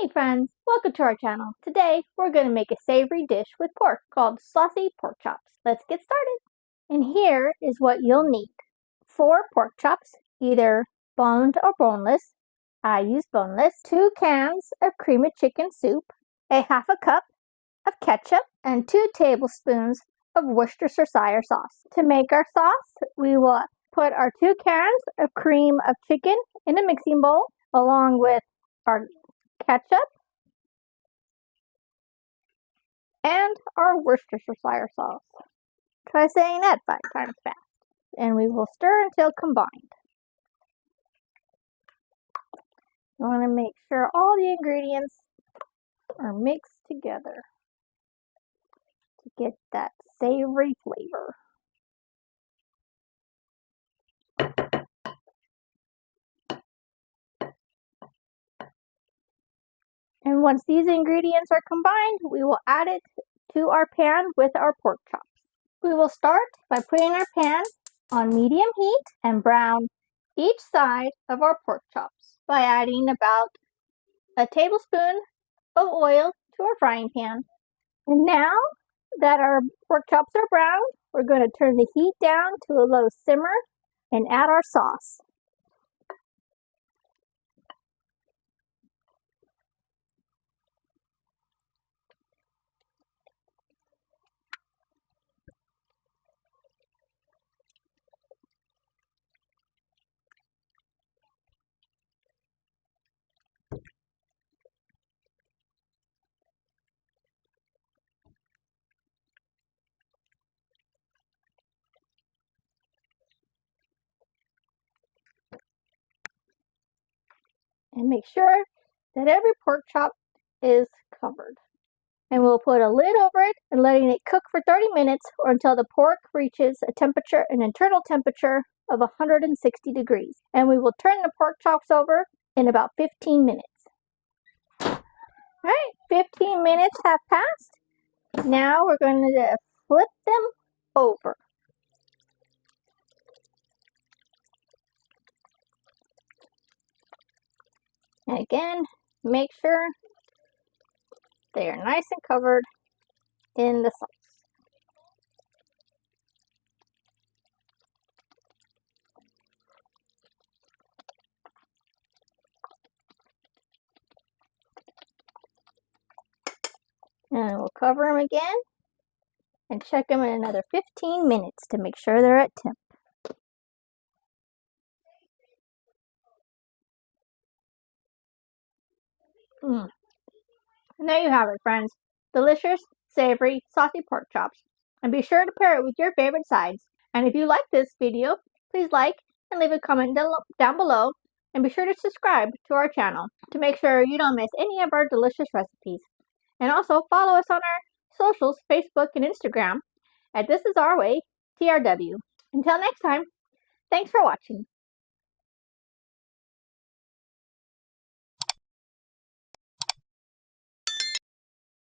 Hey friends, welcome to our channel. Today we're going to make a savory dish with pork called Saucy Pork Chops. Let's get started. And here is what you'll need. 4 pork chops, either boned or boneless. I use boneless. 2 cans of cream of chicken soup. A half a cup of ketchup and 2 tablespoons of Worcestershire sauce. To make our sauce, we will put our 2 cans of cream of chicken in a mixing bowl along with our ketchup and our Worcestershire sauce. Try saying that 5 times fast. And we will stir until combined. You want to make sure all the ingredients are mixed together to get that savory flavor. And once these ingredients are combined, we will add it to our pan with our pork chops. We will start by putting our pan on medium heat and brown each side of our pork chops by adding about a tablespoon of oil to our frying pan. And now that our pork chops are brown, we're going to turn the heat down to a low simmer and add our sauce. And make sure that every pork chop is covered. And we'll put a lid over it and letting it cook for 30 minutes or until the pork reaches an internal temperature of 160 degrees. And we will turn the pork chops over in about 15 minutes. Alright, 15 minutes have passed. Now we're going to flip them over. And again, make sure they are nice and covered in the sauce. And we'll cover them again and check them in another 15 minutes to make sure they're at temp. And there you have it, friends. Delicious, savory, saucy pork chops. And be sure to pair it with your favorite sides. And if you like this video, please like and leave a comment down below. And be sure to subscribe to our channel to make sure you don't miss any of our delicious recipes. And also follow us on our socials, Facebook and Instagram at This Is Our Way, TRW. Until next time, thanks for watching.